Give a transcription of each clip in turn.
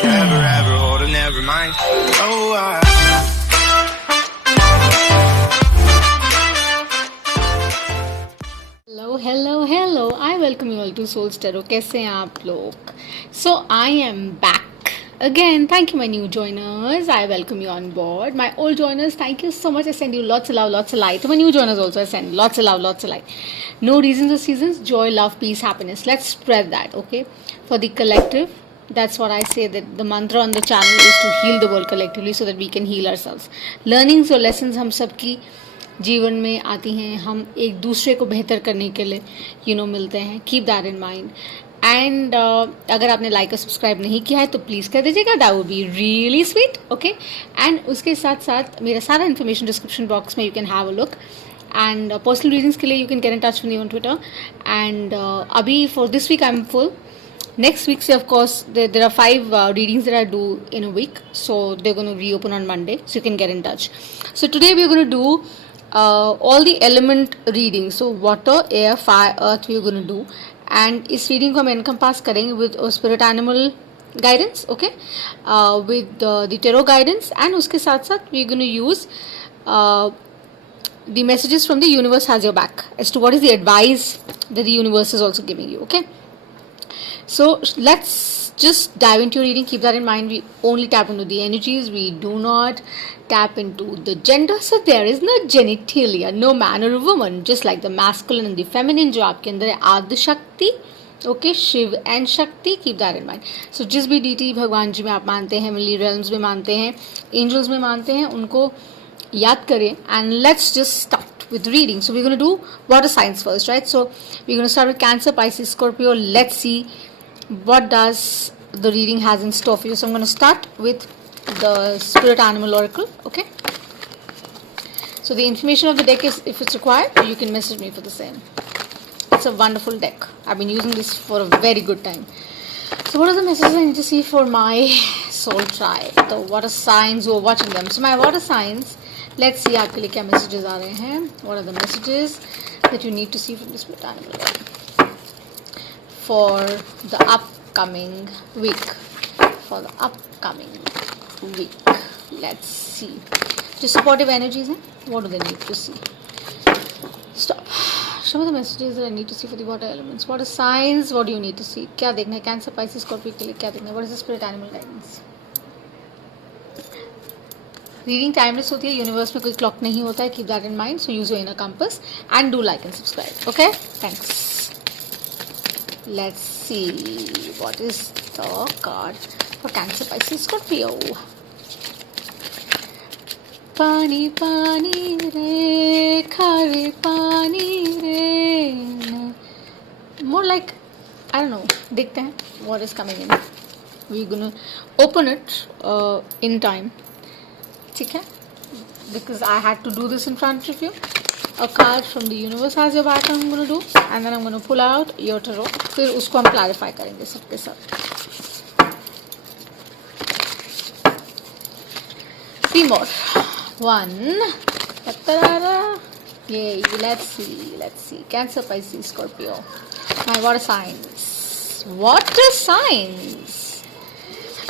forever, ever hold or never mind. Oh, Hello. I welcome you all to Soul Tarot. कैसे हैं आप लोग? So I am back again. Thank you, my new joiners. I welcome you on board. My old joiners, thank you so much. I send you lots of love, lots of light. To my new joiners also, I send lots of love, lots of light. No reasons or seasons, joy, love, peace, happiness. Let's spread that, okay? For the collective, that's what I say, that the mantra on the channel is to heal the world collectively so that we can heal ourselves. Learnings or lessons हम सबकी जीवन में आती हैं, हम एक दूसरे को बेहतर करने के लिए मिलते हैं. Keep that in mind. And अगर आपने लाइक और सब्सक्राइब नहीं किया है तो प्लीज़ कर दीजिएगा. That would be really sweet. Okay. And उसके साथ साथ मेरा सारा इन्फॉर्मेशन डिस्क्रिप्शन बॉक्स में you can have a look. And personal reasons के लिए you can get in touch with me on Twitter. And अभी for this week I am full. Next week, of course, there are 5 readings that I do in a week. So they're going to reopen on Monday. So you can get in touch. So today we're going to do all the element readings. So water, air, fire, earth we're going to do. And इस reading को हम encompass करेंगे with spirit animal guidance. Okay. With the tarot guidance. And उसके साथ साथ we're going to use the messages from the universe has your back as to what is the advice that the universe is also giving you. Okay. So let's just dive into your reading. Keep that in mind. We only tap into the energies. We do not tap into the gender. So there is no genitalia, no man or a woman. Just like the masculine and the feminine जो आपके अंदर है Adi Shakti. Okay, Shiva and Shakti. Keep that in mind. So जिस भी DT भगवान जी में आप मानते हैं, हेवनली रेल्म्स में मानते हैं, एंजल्स में मानते हैं, उनको याद करें. And let's just start with reading. So we're going to do water signs first, right? So we're going to start with Cancer, Pisces, Scorpio. Let's see what does the reading has in store for you. So I'm going to start with the spirit animal oracle. Okay, so the information of the deck is, if it's required, you can message me for the same. It's a wonderful deck. I've been using this for a very good time. So what are the messages I need to see for my soul tribe, the water signs who are watching them? So my water signs, let's see आपके लिए क्या messages आ रहे हैं. What are the messages that you need to see from the spirit animal for the upcoming week? For the upcoming week, let's see. Just supportive energies हैं. What do they need to see? Stop. Some of the messages that I need to see for the water elements. Water signs. What do you need to see? क्या देखना है? Cancer, Pisces, Scorpio के लिए क्या देखना है? What is the spirit animal guidance? Reading timeless होती है. यूनिवर्स में कोई क्लॉक नहीं होता है. Keep that in mind. So use your inner compass and do like and subscribe. Okay, thanks. Let's see what is the card for Cancer, Pisces, Scorpio. पानी पानी रे खारे पानी रे. More like I don't know. देखते हैं what is coming in. We gonna open it in time. ठीक है, because I had to do this in front of you. A card from the universe has your back. I'm going to do, and then I'm going to pull out your tarot. फिर उसको हम clarify करेंगे सबके साथ. Three more. One. Yay. Let's see. Cancer, Pisces, Scorpio. My water signs. Water signs.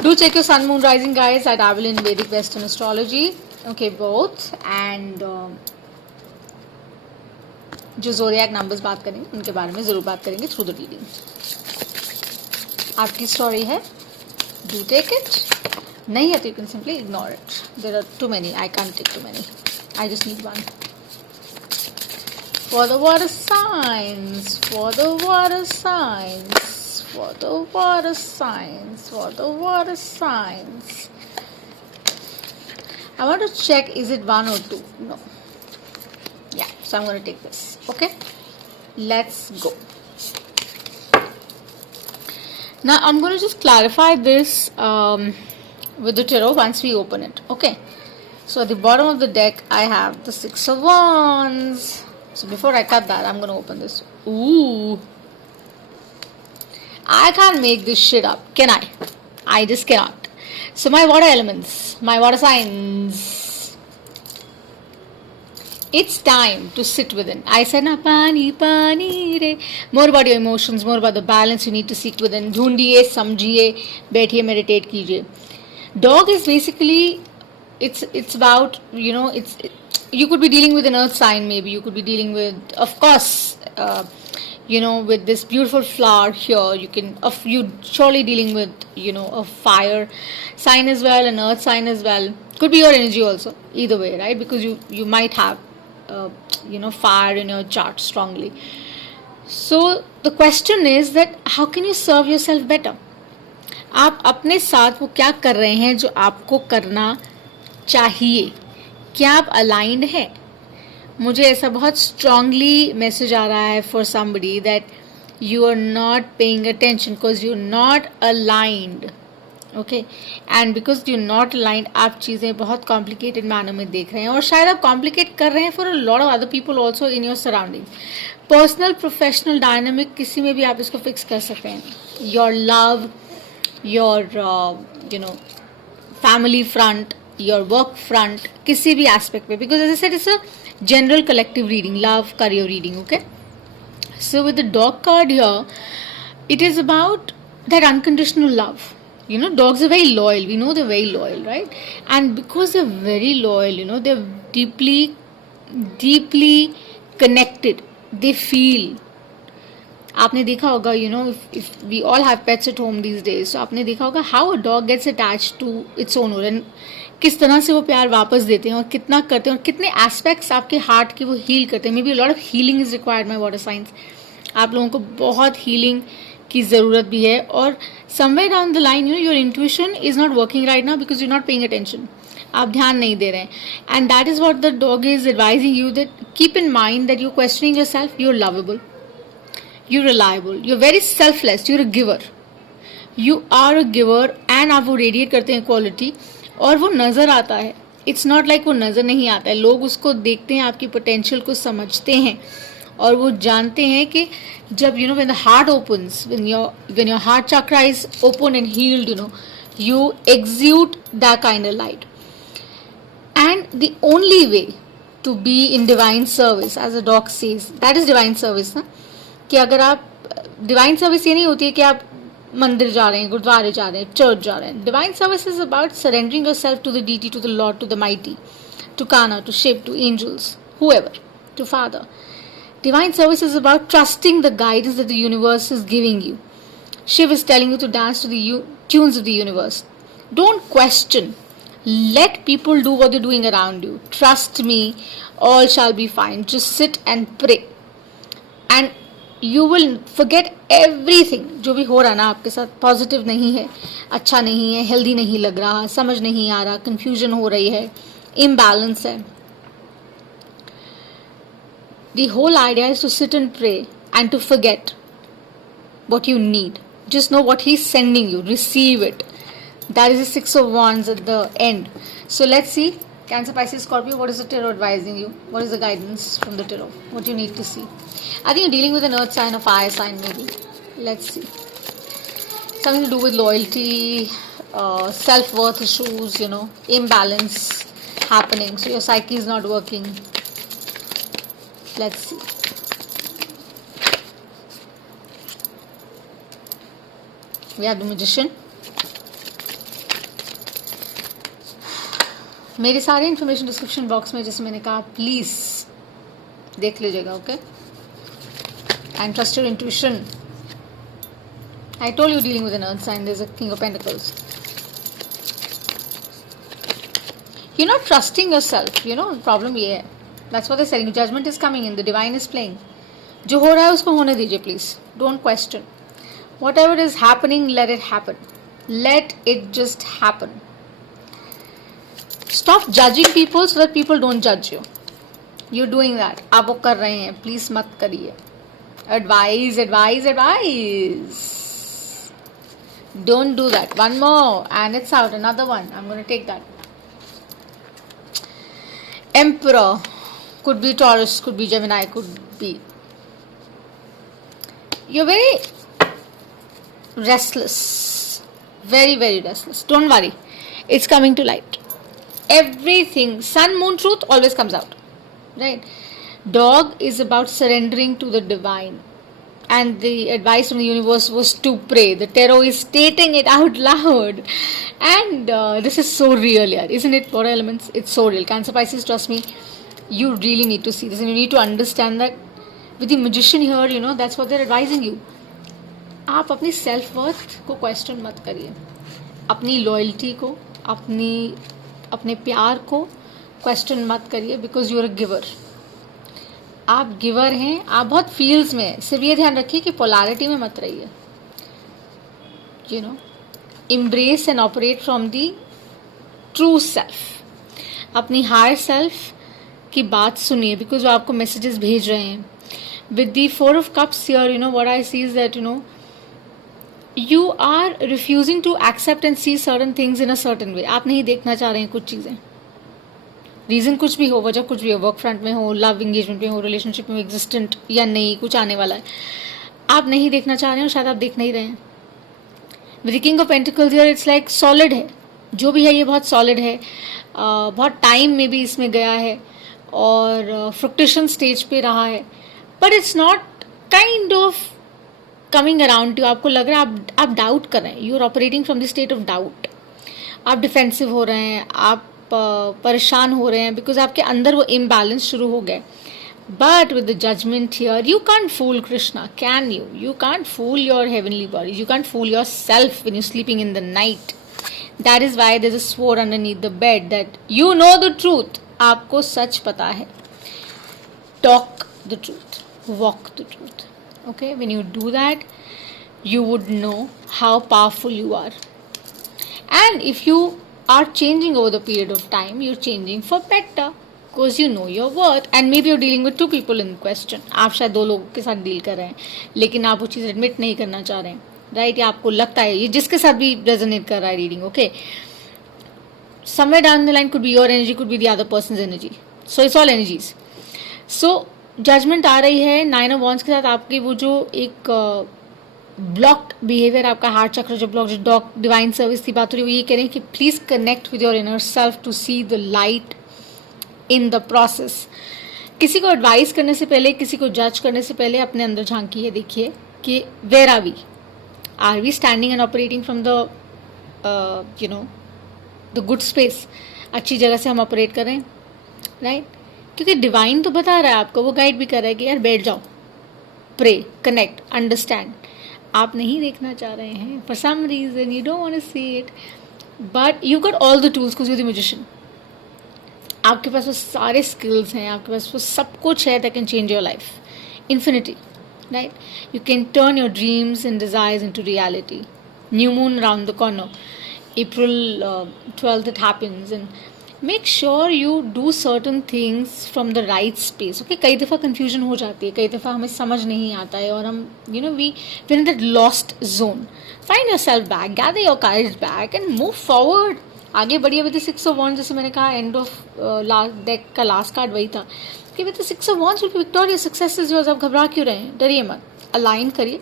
Do check your sun, moon, rising, guys. I dabble in Vedic Western astrology. Okay, both. And जो zodiac numbers बात करेंगे उनके बारे में ज़रूर बात करेंगे through the reading. आपकी story है. Do take it. नहीं है तो you can simply ignore it. There are too many. I can't take too many. I just need one. For the water signs. For the water signs. For the water signs. For the water signs. I want to check, is it 1 or 2? No. Yeah, so I'm going to take this. Okay, let's go. Now I'm going to just clarify this with the tarot once we open it. Okay, so at the bottom of the deck I have the 6 of Wands. So before I cut that, I'm going to open this. Ooh, I can't make this shit up, can I? I just cannot. So my water elements, my water signs. It's time to sit within. I said na pani pani re. More about your emotions, more about the balance you need to seek within. ढूंढिए, समझिए, बैठिए, meditate कीजिए. Dog is basically, it's about, you could be dealing with an earth sign, maybe you could be dealing with, of course, with this beautiful flower here, you surely dealing with, a fire sign as well, an earth sign as well. Could be your energy also, either way, right? Because you might have fire in your chart strongly. So the question is that how can you serve yourself better? आप अपने साथ वो क्या कर रहे हैं जो आपको करना चाहिए? क्या आप अलाइंड हैं? मुझे ऐसा बहुत स्ट्रांगली मैसेज आ रहा है for somebody that you are not paying attention because you are not aligned. Okay, and because you not aligned आप चीज़ें बहुत कॉम्प्लिकेटेड मैनर में देख रहे हैं, और शायद आप कॉम्प्लिकेट कर रहे हैं for a lot of other people also in your surrounding. Personal professional dynamic किसी में भी आप इसको फिक्स कर सकते हैं. Your love, your family front, your work front, किसी भी एस्पेक्ट पे, because as I said it's a general collective reading, love, career reading. Okay, so with the dog card here, it is about that unconditional love. Dogs are very loyal. We know they're very loyal, right? And because they're very loyal, they're deeply connected. They feel. आपने देखा होगा, if we all have pets at home these days, so आपने देखा होगा how a dog gets attached to its owner and किस तरह से वो प्यार वापस देते हैं और कितना करते हैं और कितने एस्पेक्ट्स आपके हार्ट के वो हील करते हैं. May be lot of healing is required my water science. आप लोगों को बहुत हीलिंग की ज़रूरत भी है, और somewhere down the line your intuition is not working right now because you not paying attention. आप ध्यान नहीं दे रहे हैं, and that is what the dog is advising you that keep in mind that you questioning your self, you are lovable, you are reliable, you are very selfless, you are a giver, you are a giver. And आप वो radiate करते हैं quality, और वो नज़र आता है. It's not like वो नज़र नहीं आता है. लोग उसको देखते हैं, आपकी पोटेंशियल को समझते हैं, और वो जानते हैं कि जब when the heart opens, when your heart chakra is open and healed, you exude that kind of light. And the only way to be in divine service, as a dog says, that is divine service ना. कि अगर आप divine service ये नहीं होती है कि आप मंदिर जा रहे हैं, गुरुद्वारे जा रहे हैं, चर्च जा रहे हैं. Divine service is about surrendering yourself to the deity, to the lord, to the mighty, to Kanha, to Shiva, to angels, whoever, to Father. Divine service is about trusting the guidance that the universe is giving you. Shiv is telling you to dance to the tunes of the universe. Don't question. Let people do what they're doing around you. Trust me, all shall be fine. Just sit and pray. And you will forget everything. जो भी हो रहा है ना आपके साथ, positive नहीं है, अच्छा नहीं है, हेल्दी नहीं लग रहा, समझ नहीं आ रहा, कंफ्यूजन हो रही है, इम्बैलेंस है. The whole idea is to sit and pray and to forget what you need. Just know what he's sending you. Receive it. That is the Six of Wands at the end. So let's see. Cancer, Pisces, Scorpio, what is the tarot advising you? What is the guidance from the tarot? What you need to see? I think you're dealing with an earth sign or fire sign maybe. Let's see. Something to do with loyalty, self-worth issues, imbalance happening. So your psyche is not working. Let's see. We have the Magician. मेरे सारे information description box में, जैसे मैंने कहा, please देख लीजिएगा. Okay, and trust your intuition. I told you dealing with an earth sign, there is a king of pentacles. You not trusting yourself, problem ये है. That's what they saying. Judgement is coming in, the divine is playing. जो हो रहा है उसको होने दीजिए please. Don't question. Whatever is happening, let it happen. Let it just happen. Stop judging people so that people don't judge you. You're doing that. आप वो कर रहे हैं, प्लीज मत करिए. Advise, advise, advise. Don't do that. One more and it's out. Another one. I'm going to take that. Emperor. Could be Taurus, could be Gemini, could be. You're very restless. Very, very restless. Don't worry. It's coming to light. Everything, sun, moon, truth always comes out. right? Dog is about surrendering to the divine, and the advice from the universe was to pray. The tarot is stating it out loud, and this is so real, yeah, isn't it? Water elements, it's so real. Cancer, Pisces, trust me, you really need to see this, and you need to understand that with the magician here, you know, that's what they're advising you. आप अपनी self worth को question मत करिए, अपनी loyalty को, अपने प्यार को क्वेश्चन मत करिए, because you are a giver. आप गिवर हैं, आप बहुत फील्ड्स में हैं. सिर्फ ये ध्यान रखिए कि पोलैरिटी में मत रहिए. You know, embrace and operate from the true self. अपनी हायर सेल्फ की बात सुनिए, बिकॉज वो आपको मैसेजेस भेज रहे हैं. With the Four of Cups here, you know, what I see is that, you know, you are refusing to accept and see certain things in a certain way. आप नहीं देखना चाह रहे हैं कुछ चीज़ें. रीज़न कुछ भी हो, वजह कुछ भी हो, वर्क फ्रंट में हो, लव इंगेजमेंट में हो, रिलेशनशिप में एग्जिस्टेंट या नहीं, कुछ आने वाला है, आप नहीं देखना चाह रहे हैं, और शायद आप देख नहीं रहे हैं. With the king of pentacles here, it's like solid है, जो भी है ये बहुत सॉलिड है. बहुत टाइम में भी इसमें गया है, और फ्रुक्टेशन स्टेज पे रहा है, but it's not kind of coming around you. आपको लग रहा है आप डाउट कर रहे हैं. You are operating from the state of doubt. आप डिफेंसिव हो रहे हैं, आप परेशान हो रहे हैं, बिकॉज आपके अंदर वो इम्बैलेंस शुरू हो गए. But with the judgment here, you can't fool Krishna, can you? You can't fool your heavenly body, you can't fool yourself when you sleeping in the night. That is why there is a sword underneath the bed that you know the truth. आपको सच पता है. Talk the truth, walk the truth. Okay, when you do that, you would know how powerful you are. And if you are changing over the period of time, you're changing for better, because you know your worth. And maybe you're dealing with two people in question. आप शायद दो लोगों के साथ deal कर रहे हैं, लेकिन आप वो चीज़ एडमिट नहीं करना चाह रहे हैं, राइट? या आपको लगता है ये जिसके साथ भी रेजोनेट कर रहा है reading, okay, somewhere down the line could be your energy, could be the other person's energy. So it's all energies. So judgment आ रही है 9 of Wands के साथ. आपकी वो जो एक ब्लॉक्ड बिहेवियर, आपका हार्ट चक्र जो ब्लॉक, जो डॉग डिवाइन सर्विस की बात हो रही है, वो ये कह रहे हैं कि please connect with your inner self to see the light in the process. किसी को एडवाइस करने से पहले, किसी को जज करने से पहले अपने अंदर झांकिए, देखिए कि where are we standing and operating from the you know the good space. अच्छी जगह से हम ऑपरेट कर रहे हैं, राइट? क्योंकि डिवाइन तो बता रहा है आपको, वो गाइड भी कर रहा है कि यार बैठ जाओ, प्रे, कनेक्ट, अंडरस्टैंड. आप नहीं देखना चाह रहे हैं for some reason, you don't want to see it, but you got all the tools because you are the magician. आपके पास वो सारे स्किल्स हैं, आपके पास वो सब कुछ है that can change your life. Infinity, right? You can turn your dreams and desires into reality. New moon around the corner, April 12th it happens, and make sure you do certain things from the right space. Okay, कई दफ़ा confusion हो जाती है, कई दफ़ा हमें समझ नहीं आता है, और हम we're in that lost zone. Find yourself back, gather your courage back and move forward. आगे बढ़िए. with the Six of Wands, जैसे मैंने कहा एंड ऑफ डेक का लास्ट कार्ड वही था कि with the Six of Wands will be victorious, success is yours. आप घबरा क्यों रहे हैं? डरिए मत, अलाइन करिए,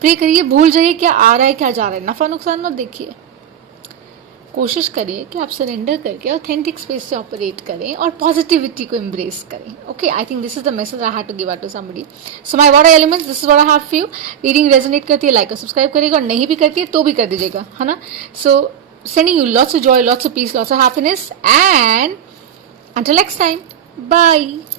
प्रे करिए, भूल जाइए क्या आ रहा है क्या जा रहा है, नफ़ा नुकसान मत देखिए. कोशिश करिए कि आप सरेंडर करके ऑथेंटिक स्पेस से ऑपरेट करें और पॉजिटिविटी को एम्ब्रेस करें. Okay, I think this is the message I had to give out to somebody. So my water elements, this is what I have for you. Reading resonate करती है, like और subscribe करिएगा, और नहीं भी करती है तो भी कर दीजिएगा, है ना? So sending you lots of joy, lots of peace, lots of happiness, and until next time, bye.